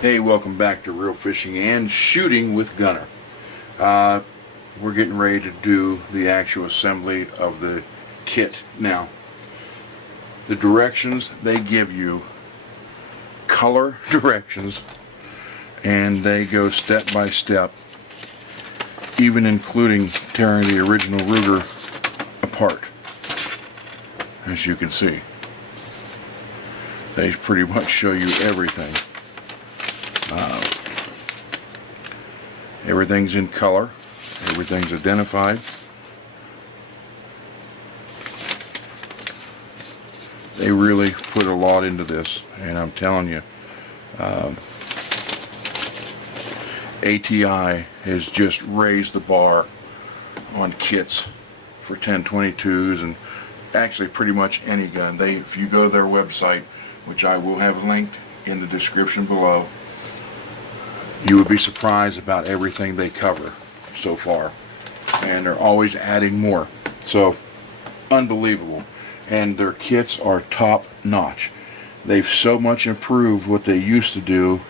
Hey, welcome back to Real Fishing and Shooting with Gunner. We're getting ready to do the actual assembly of the kit. Now, the directions they give you, color directions, and they go step by step, even including tearing the original Ruger apart, as you can see. They pretty much show you everything. Everything's in color, everything's identified. They really put a lot into this, and I'm telling you, ATI has just raised the bar on kits for 1022s and actually pretty much any gun. If you go to their website, which I will have linked in the description below, you would be surprised about everything they cover so far, and they're always adding more. So unbelievable, and their kits are top notch. They've so much improved what they used to do.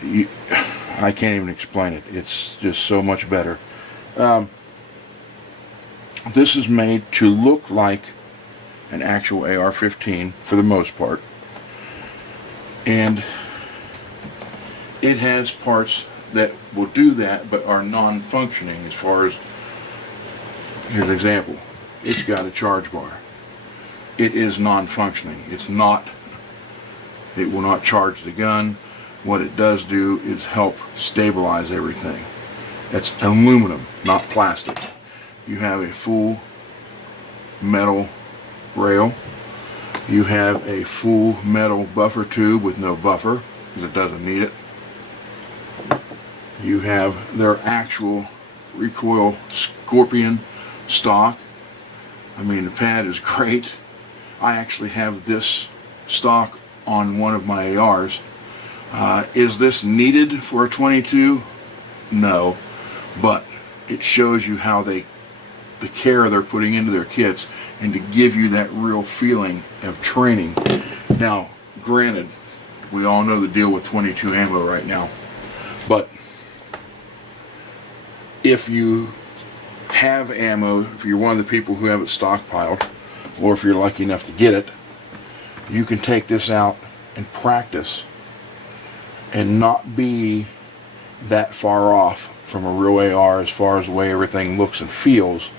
I can't even explain it. It's just so much better. This is made to look like an actual AR-15 for the most part, and it has parts that will do that but are non-functioning. As far as, here's an example, it's got a charge bar. It is non-functioning. It will not charge the gun. What it does do is help stabilize everything. It's aluminum, not plastic. You have a full metal rail. You have a full metal buffer tube with no buffer because it doesn't need it. You have their actual recoil Scorpion stock. I mean, the pad is great. I actually have this stock on one of my ARs. Is this needed for a 22? No, but it shows you how the care they're putting into their kits, and to give you that real feeling of training. Now, granted, we all know the deal with 22 ammo right now, but if you have ammo, if you're one of the people who have it stockpiled, or if you're lucky enough to get it, you can take this out and practice and not be that far off from a real AR as far as the way everything looks and feels,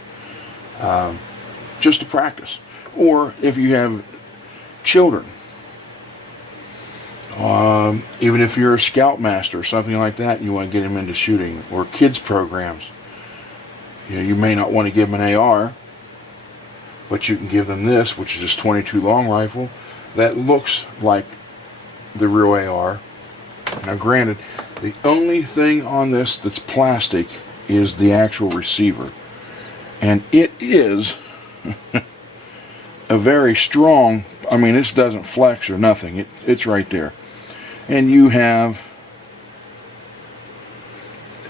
just to practice. Or if you have children, even if you're a scoutmaster or something like that, and you want to get them into shooting, or kids programs, you may not want to give them an AR, but you can give them this, which is just 22 long rifle that looks like the real AR. Now, granted, the only thing on this that's plastic is the actual receiver, and it is a very strong, I mean, this doesn't flex or nothing. It's right there. And you have,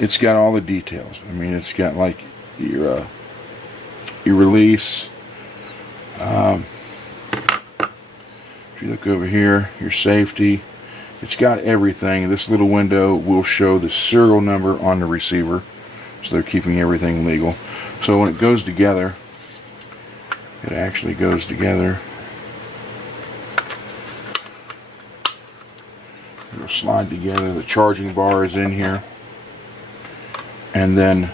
it's got all the details. I mean, it's got like your release. If you look over here, your safety. It's got everything. This little window will show the serial number on the receiver, so they're keeping everything legal. So when it goes together, it actually goes together. It'll slide together. The charging bar is in here, and then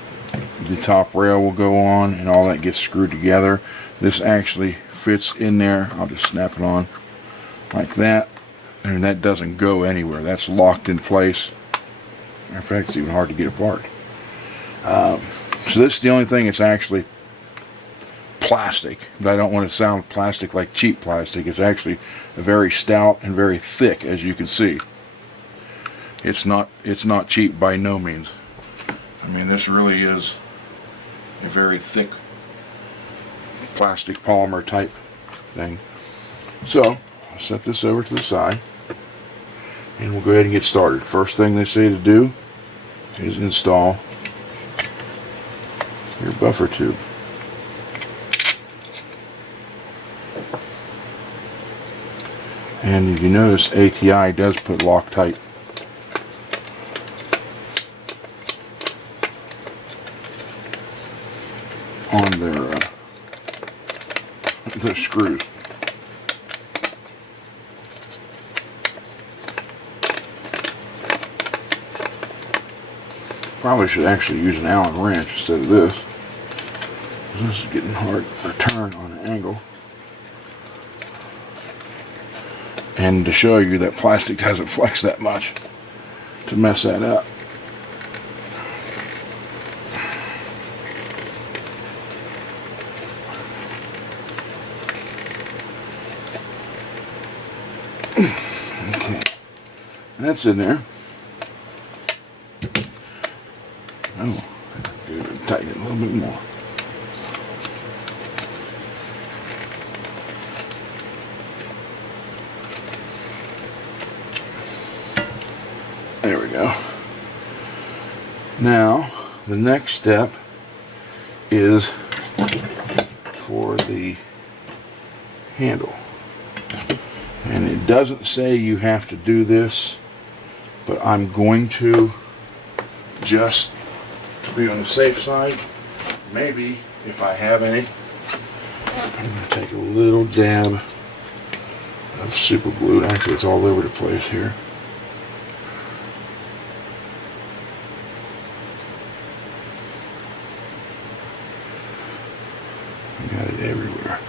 the top rail will go on, and all that gets screwed together. This actually fits in there. I'll just snap it on like that, and that doesn't go anywhere. That's locked in place. In fact, it's even hard to get apart. So this is the only thing that's actually plastic, but I don't want to sound plastic like cheap plastic. It's actually very stout and very thick, as you can see. It's not cheap by no means. I mean, this really is a very thick plastic polymer type thing. So I'll set this over to the side, and we'll go ahead and get started. First thing they say to do is install your buffer tube. And you notice ATI does put Loctite on their screws. Probably should actually use an Allen wrench instead of this. This is getting hard to turn on an angle. And to show you that plastic doesn't flex that much to mess that up. Okay, that's in there. Oh, good. Tighten it a little bit more. There we go. Now, the next step is for the handle. And it doesn't say you have to do this, but I'm going to just to be on the safe side. Maybe if I have any, I'm going to take a little dab of super glue. Actually, it's all over the place here. I got it everywhere.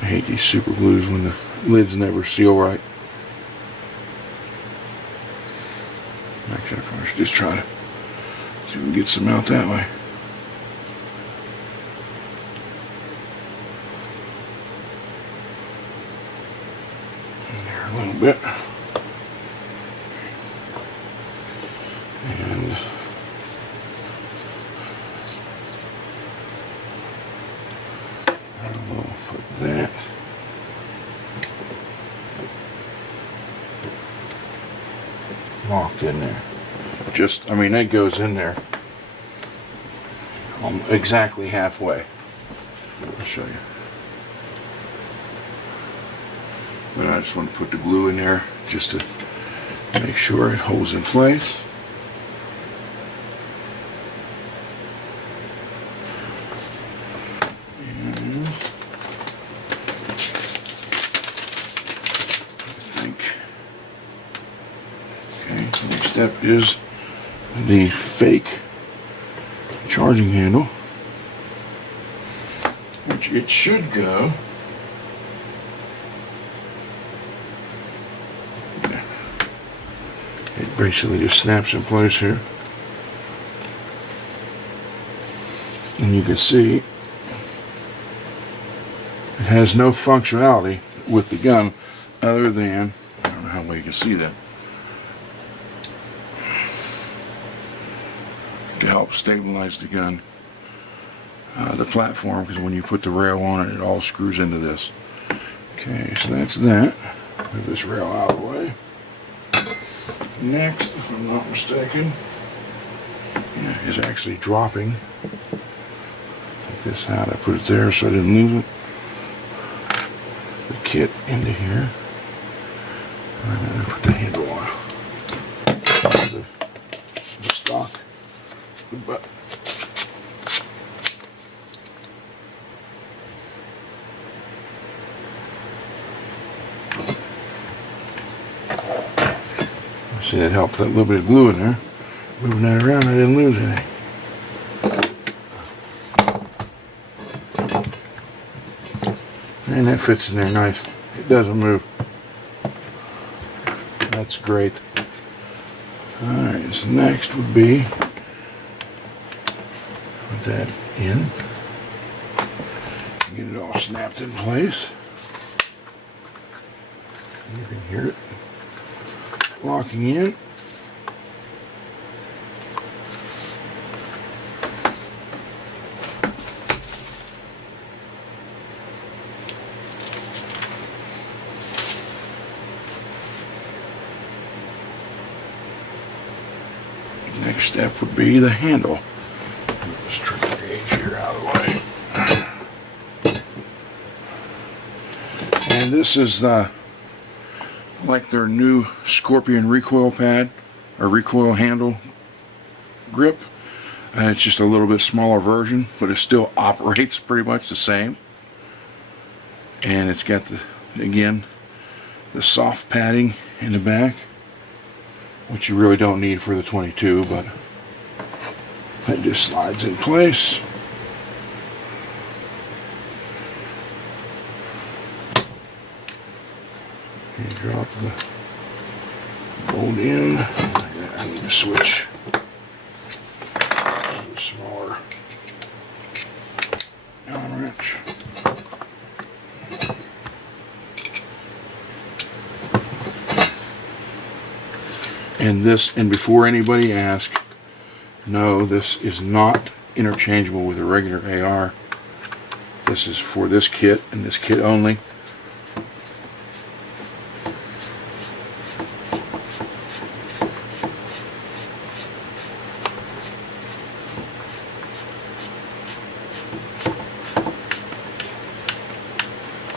I hate these super glues when the lids never seal right. Actually, I probably should just try to see if we can get some out that way. There a little bit. And I will put that locked in there. Just, I mean, it goes in there exactly halfway. I'll show you. But I just want to put the glue in there just to make sure it holds in place. And I think, okay, the next step is the fake charging handle, which it should go yeah. It basically just snaps in place here, and you can see it has no functionality with the gun other than, I don't know how well you can see that, to help stabilize the gun, the platform, because when you put the rail on it, it all screws into this. Okay, so that's that. Move this rail out of the way. Next, if I'm not mistaken, yeah, is actually dropping. Take this out. I put it there so I didn't lose it. The kit into here. And then I put the handle on. The stock. But see, that helped that little bit of glue in there. Moving that around, I didn't lose any. And that fits in there nice. It doesn't move. That's great. Alright, so next would be put that in. Get it all snapped in place. You can hear it locking in. Next step would be the handle. Let's trim the gauge here out of the way. And this is like their new Scorpion recoil pad or recoil handle grip. It's just a little bit smaller version, but it still operates pretty much the same. And it's got the, again, the soft padding in the back, which you really don't need for the 22, but it just slides in place. You drop the bolt in. I need to switch to a smaller Allen wrench. And this, and before anybody asks, no, this is not interchangeable with a regular AR. This is for this kit and this kit only.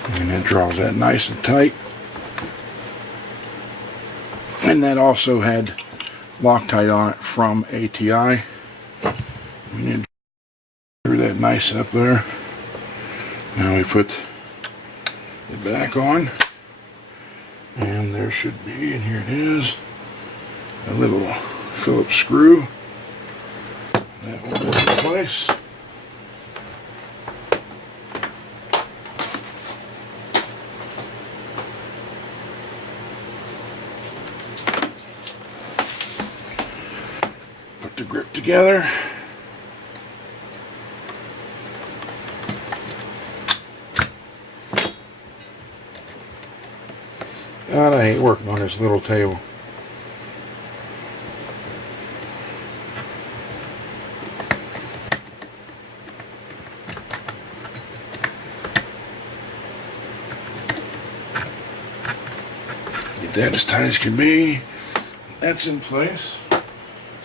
And it draws that nice and tight. And that also had Loctite on it from ATI. We need to screw that nice up there. Now we put it back on. And there should be, and here it is, a little Phillips screw. That will go in place. Put the grip together. God, I hate working on this little table. Get that as tight as can be. That's in place.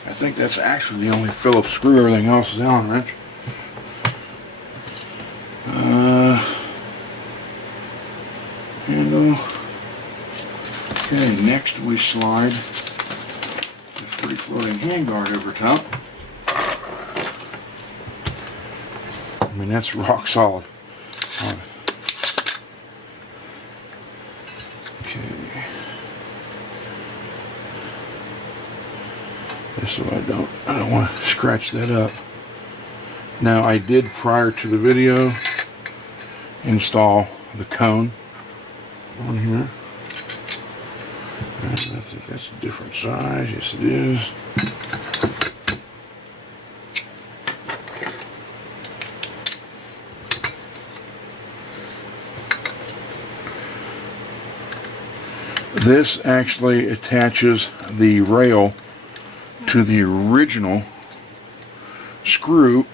I think that's actually the only Phillips screw. Everything else is Allen wrench. Handle. Okay, next we slide the free-floating handguard over top. I mean, that's rock solid. Okay. So I don't want to scratch that up. Now I did, prior to the video, install the cone on here. And I think that's a different size. Yes, it is. This actually attaches the rail to the original screw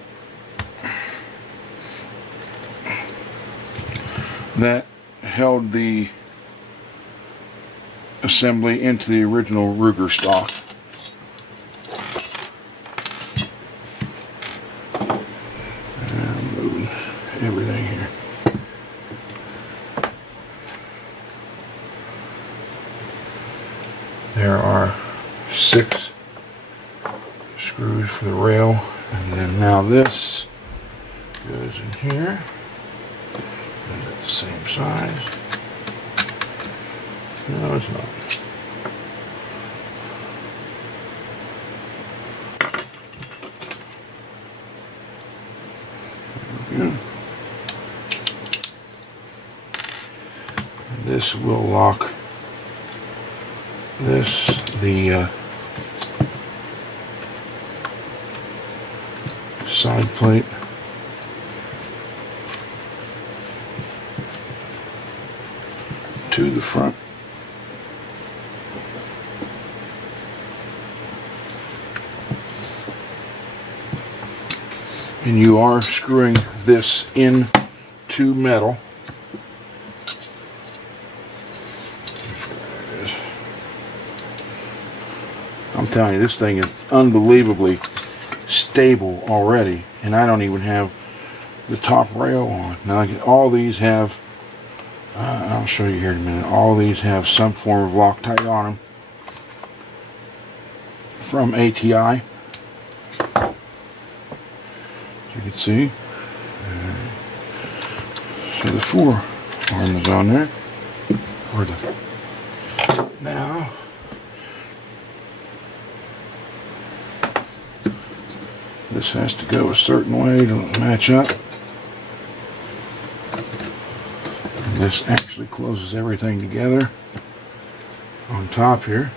that held the assembly into the original Ruger stock. I'm moving everything here. There are 6 screws for the rail, and then now this goes in here, and at the same size. No, it's not. There we go. And this will lock this, the side plate to the front. And you are screwing this in to metal. There it is. I'm telling you, this thing is unbelievably stable already, and I don't even have the top rail on. Now all these have, I'll show you here in a minute, all these have some form of Loctite on them from ATI. can see. So the forearm is on there. Now, this has to go a certain way to match up. And this actually closes everything together on top here.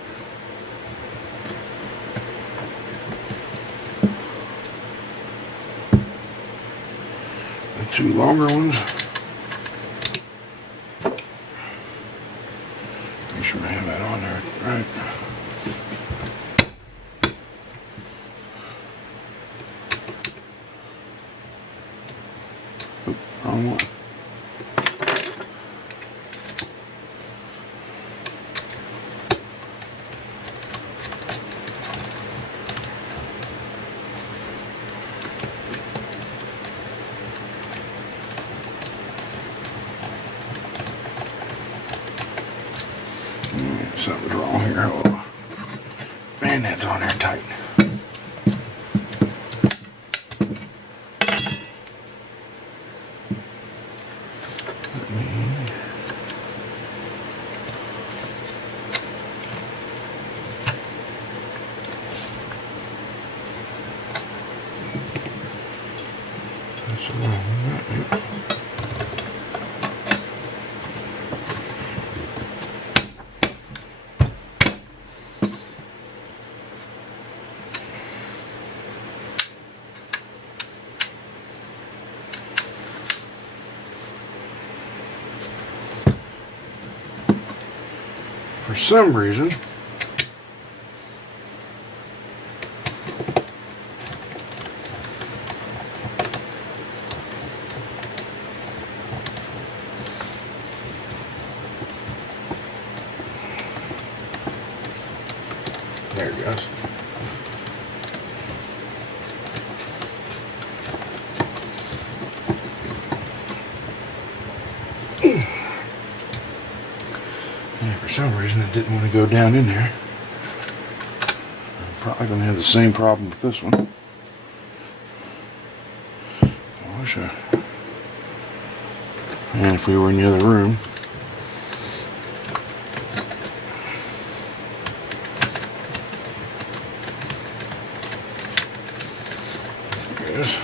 The two longer ones. Make sure I have that on there, right? Oop, wrong one. Something's wrong here. Hold on. Man, that's on there tight. That's the wrong one. For some reason, there it goes. Yeah, for some reason I didn't want to go down in there. I'm probably going to have the same problem with this one. I wish I... And if we were in the other room. There it is.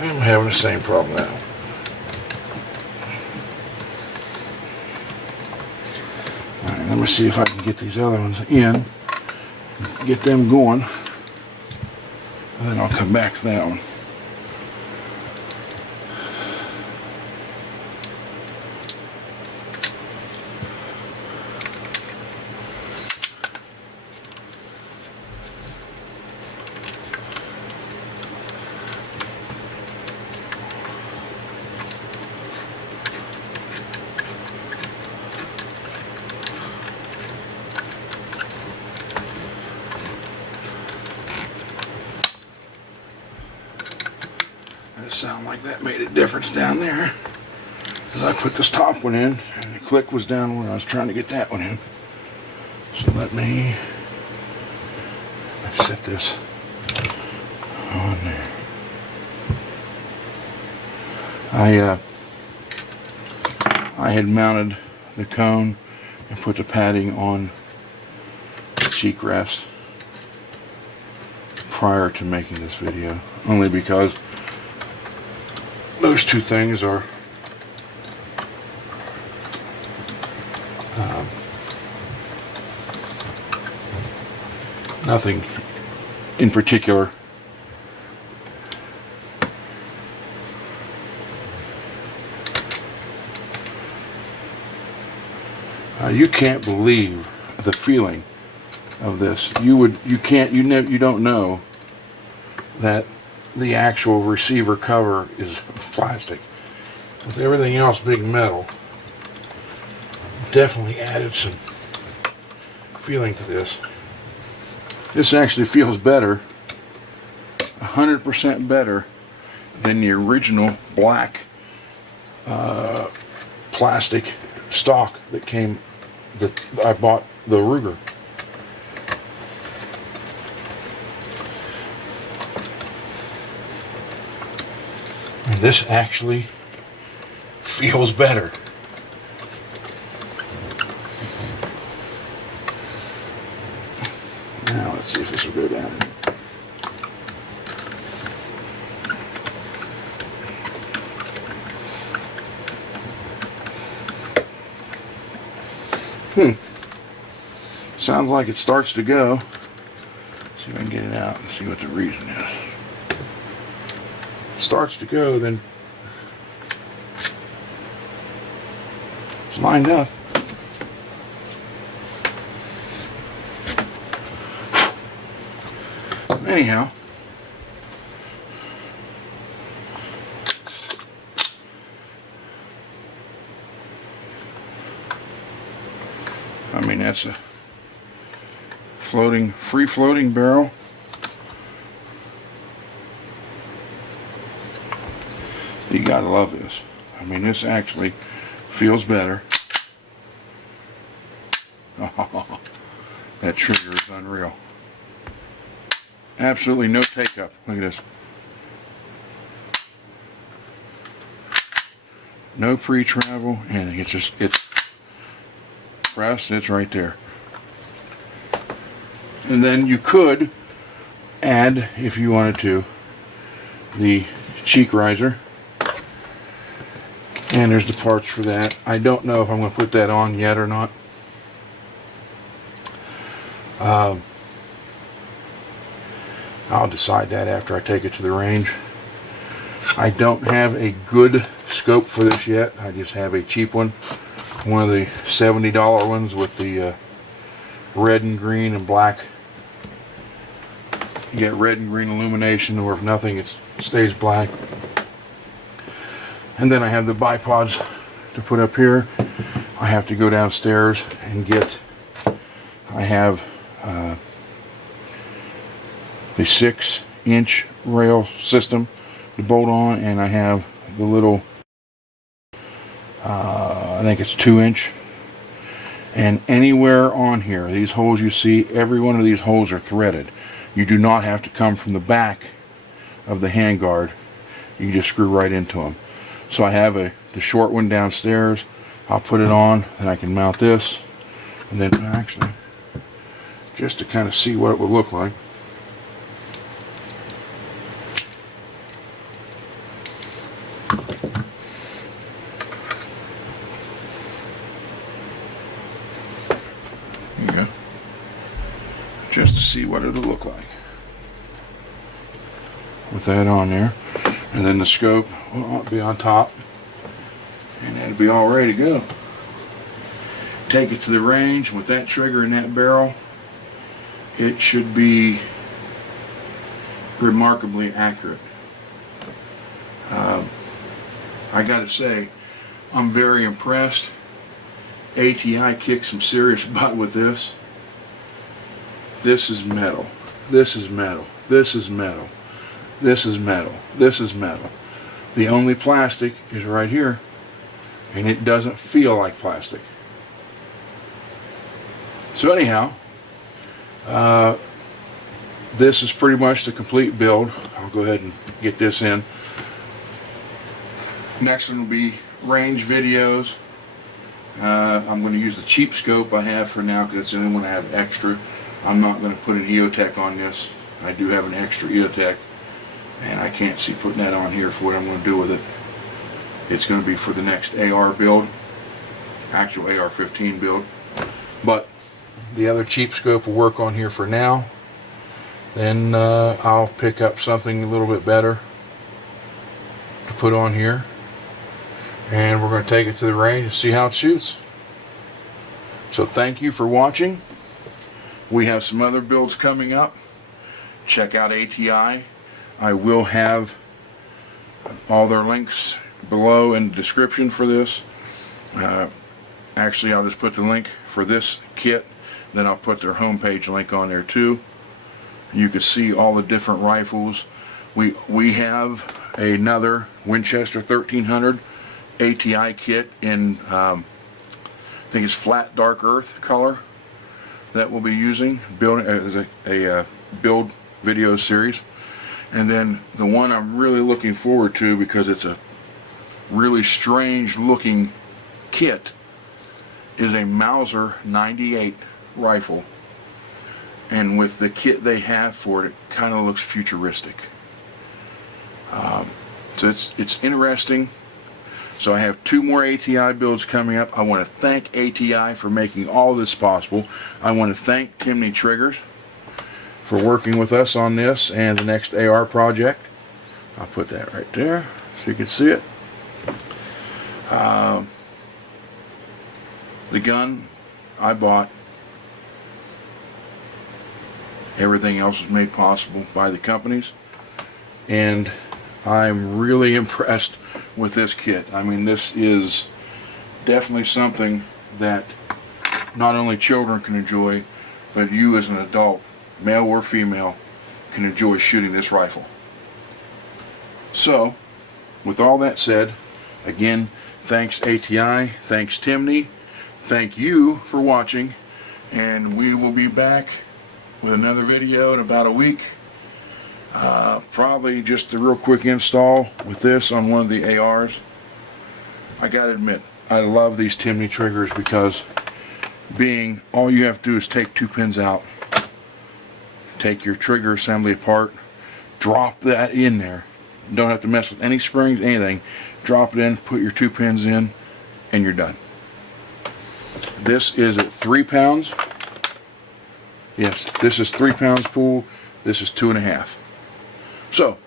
I'm having the same problem now. Alright, let me see if I can get these other ones in, get them going, and then I'll come back to that one. It sounded like that made a difference down there, because I put this top one in and the click was down when I was trying to get that one in. So let me set this on there. I had mounted the cone and put the padding on the cheek rest prior to making this video, only because those two things are nothing in particular. You can't believe the feeling of this. You don't know that the actual receiver cover is plastic. With everything else being metal, definitely added some feeling to this. This actually feels better, 100% better than the original black plastic stock that came, that I bought the Ruger. And this actually feels better. Now let's see if this will go down. Sounds like it starts to go. Let's see if I can get it out and see what the reason is. It starts to go, then it's lined up. Anyhow, I mean, that's a free floating barrel. You gotta love this. I mean, this actually feels better. Oh, that trigger is unreal. Absolutely no take up. Look at this. No pre-travel, and it's pressed, it's right there. And then you could add, if you wanted to, the cheek riser. And there's the parts for that. I don't know if I'm going to put that on yet or not. I'll decide that after I take it to the range. I don't have a good scope for this yet. I just have a cheap one. One of the $70 ones with the red and green and black. You get red and green illumination, or if nothing, it stays black. And then I have the bipods to put up here. I have to go downstairs and get, I have the 6-inch rail system to bolt on, and I have the little, I think it's 2-inch. And anywhere on here, these holes you see, every one of these holes are threaded. You do not have to come from the back of the handguard. You can just screw right into them. So I have the short one downstairs. I'll put it on, and I can mount this. And then actually, just to kind of see what it would look like. There you go. Just to see what it'll look like with that on there. And then the scope will be on top, and that'll be all ready to go. Take it to the range with that trigger and that barrel. It should be remarkably accurate. I gotta say, I'm very impressed. ATI kicked some serious butt with this. This is metal. This is metal. This is metal. This is metal. This is metal. The only plastic is right here, and it doesn't feel like plastic. So anyhow, this is pretty much the complete build. I'll go ahead and get this in. Next one will be range videos. I'm going to use the cheap scope I have for now because it's the only one I have extra. I'm not going to put an EOTech on this. I do have an extra EOTech, and I can't see putting that on here for what I'm going to do with it. It's going to be for the next AR build, actual AR15 build. But the other cheap scope will work on here for now. Then I'll pick up something a little bit better to put on here, and we're going to take it to the range and see how it shoots. So thank you for watching. We have some other builds coming up. Check out ATI. I will have all their links below in the description for this. Actually, I'll just put the link for this kit, then I'll put their homepage link on there too. You can see all the different rifles. We have another Winchester 1300 ATI kit in I think it's flat dark earth color that we'll be using building as a build video series. And then the one I'm really looking forward to, because it's a really strange looking kit, is a Mauser 98 rifle, and with the kit they have for it, it kind of looks futuristic. So it's interesting. So I have 2 more ATI builds coming up. I want to thank ATI for making all this possible. I want to thank Timney Triggers for working with us on this and the next AR project. I'll put that right there so you can see it. The gun I bought, everything else was made possible by the companies, and I'm really impressed with this kit. I mean, this is definitely something that not only children can enjoy, but you as an adult, male or female, can enjoy shooting this rifle. So, with all that said, again, thanks ATI, thanks Timney, thank you for watching, and we will be back with another video in about a week. Probably just a real quick install with this on one of the ARs. I gotta admit, I love these Timney triggers, because being all you have to do is take 2 pins out, take your trigger assembly apart, drop that in there. Don't have to mess with any springs, anything. Drop it in, put your 2 pins in, and you're done. This is at 3 pounds. Yes, this is 3 pounds pool. This is 2.5. So,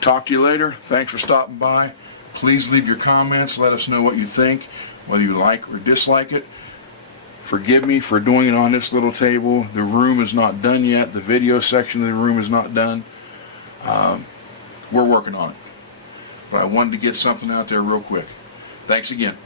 talk to you later. Thanks for stopping by. Please leave your comments. Let us know what you think, whether you like or dislike it. Forgive me for doing it on this little table. The room is not done yet. The video section of the room is not done. We're working on it. But I wanted to get something out there real quick. Thanks again.